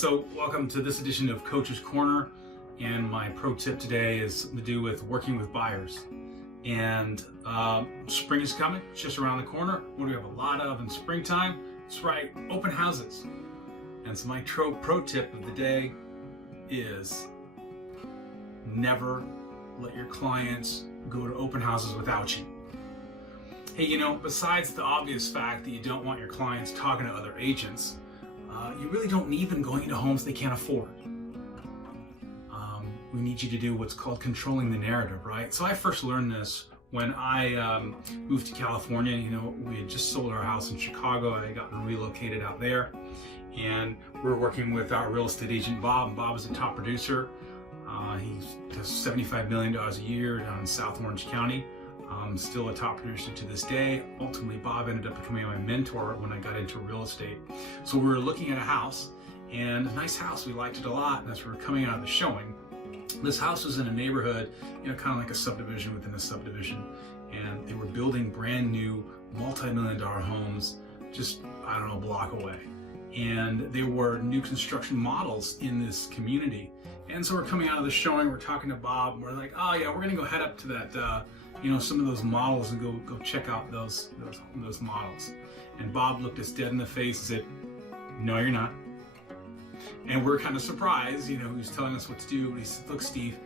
So welcome to this edition of Coach's Corner, and my pro tip today is to do with working with buyers. And spring is coming, it's just around the corner. What do we have a lot of in springtime? That's right, open houses. And so my pro tip of the day is never let your clients go to open houses without you. Hey, besides the obvious fact that you don't want your clients talking to other agents, you really don't need them going into homes they can't afford. We need you to do what's called controlling the narrative, right? So I first learned this when I moved to California. We had just sold our house in Chicago. I had gotten relocated out there, and we were working with our real estate agent, Bob. And Bob is a top producer. He does $75 million a year down in South Orange County. Still a top producer to this day. Ultimately, Bob ended up becoming my mentor when I got into real estate. So we were looking at a house, and a nice house. We liked it a lot, and as we were coming out of the showing, this house was in a neighborhood, kind of like a subdivision within a subdivision, and they were building brand new multi-million-dollar homes just, a block away. And there were new construction models in this community. And so we're coming out of the showing, we're talking to Bob, and we're like, oh yeah, we're gonna go head up to that, some of those models and go check out those models. And Bob looked us dead in the face and said, no, you're not. And we're kind of surprised, he was telling us what to do. But he said, look, Steve,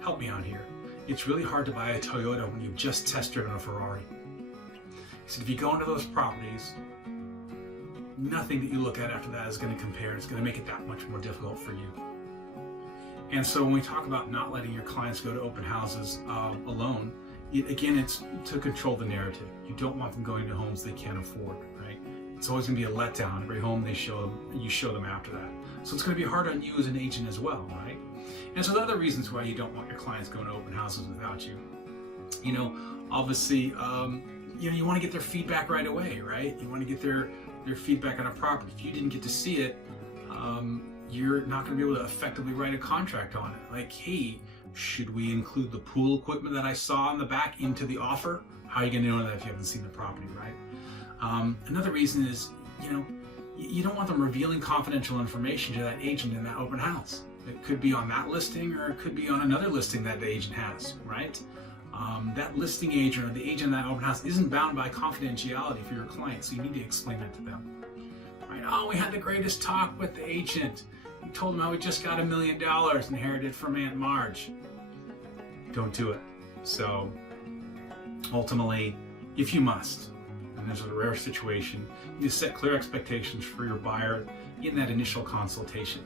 help me out here. It's really hard to buy a Toyota when you've just test driven a Ferrari. He said, if you go into those properties, nothing that you look at after that is going to compare. It's going to make it that much more difficult for you. And so when we talk about not letting your clients go to open houses alone, again, it's to control the narrative. You don't want them going to homes they can't afford, right? It's always going to be a letdown. Every home you show them after that. So it's going to be hard on you as an agent as well, right? And so the other reasons why you don't want your clients going to open houses without you, obviously, you want to get their feedback right away, right? You want to get their feedback on a property. If you didn't get to see it, you're not going to be able to effectively write a contract on it. Like, hey, should we include the pool equipment that I saw in the back into the offer? How are you going to know that if you haven't seen the property, right? Another reason is, you don't want them revealing confidential information to that agent in that open house. It could be on that listing, or it could be on another listing that the agent has, right? That listing agent or the agent in that open house isn't bound by confidentiality for your client, so you need to explain that to them. Right? Oh, we had the greatest talk with the agent. We told him how we just got $1 million inherited from Aunt Marge. Don't do it. So ultimately, if you must, and there's a rare situation, you set clear expectations for your buyer in that initial consultation.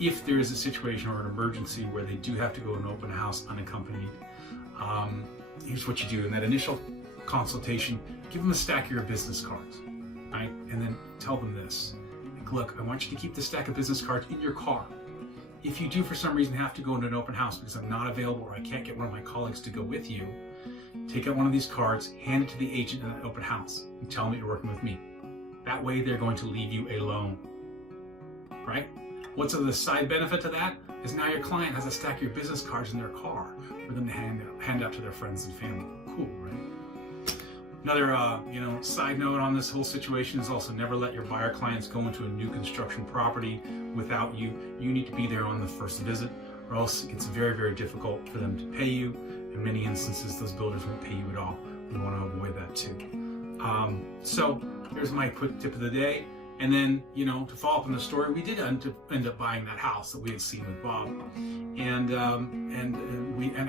If there is a situation or an emergency where they do have to go to an open house unaccompanied, here's what you do. In that initial consultation, give them a stack of your business cards, right? And then tell them this. Like, look, I want you to keep the stack of business cards in your car. If you do for some reason have to go into an open house because I'm not available or I can't get one of my colleagues to go with you, take out one of these cards, hand it to the agent in that open house, and tell them that you're working with me. That way they're going to leave you alone, right? What's the side benefit to that is now your client has a stack of your business cards in their car for them to hand out to their friends and family. Cool, right? Another, side note on this whole situation is also never let your buyer clients go into a new construction property without you. You need to be there on the first visit, or else it gets very, very difficult for them to pay you. In many instances, those builders won't pay you at all. We want to avoid that too. So here's my quick tip of the day. And then, to follow up on the story, we did end up buying that house that we had seen with Bob. And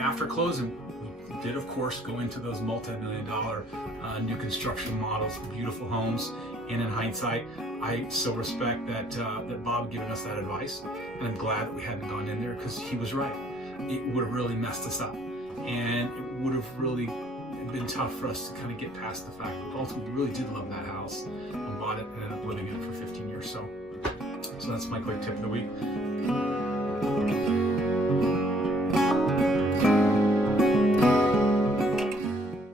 after closing, we did, of course, go into those multi-million-dollar new construction models, beautiful homes. And in hindsight, I so respect that Bob giving us that advice. And I'm glad that we hadn't gone in there, because he was right. It would have really messed us up. And it would have really been tough for us to kind of get past the fact that ultimately we really did love that house and bought it and ended up living in it for 15 years. So that's my quick tip of the week.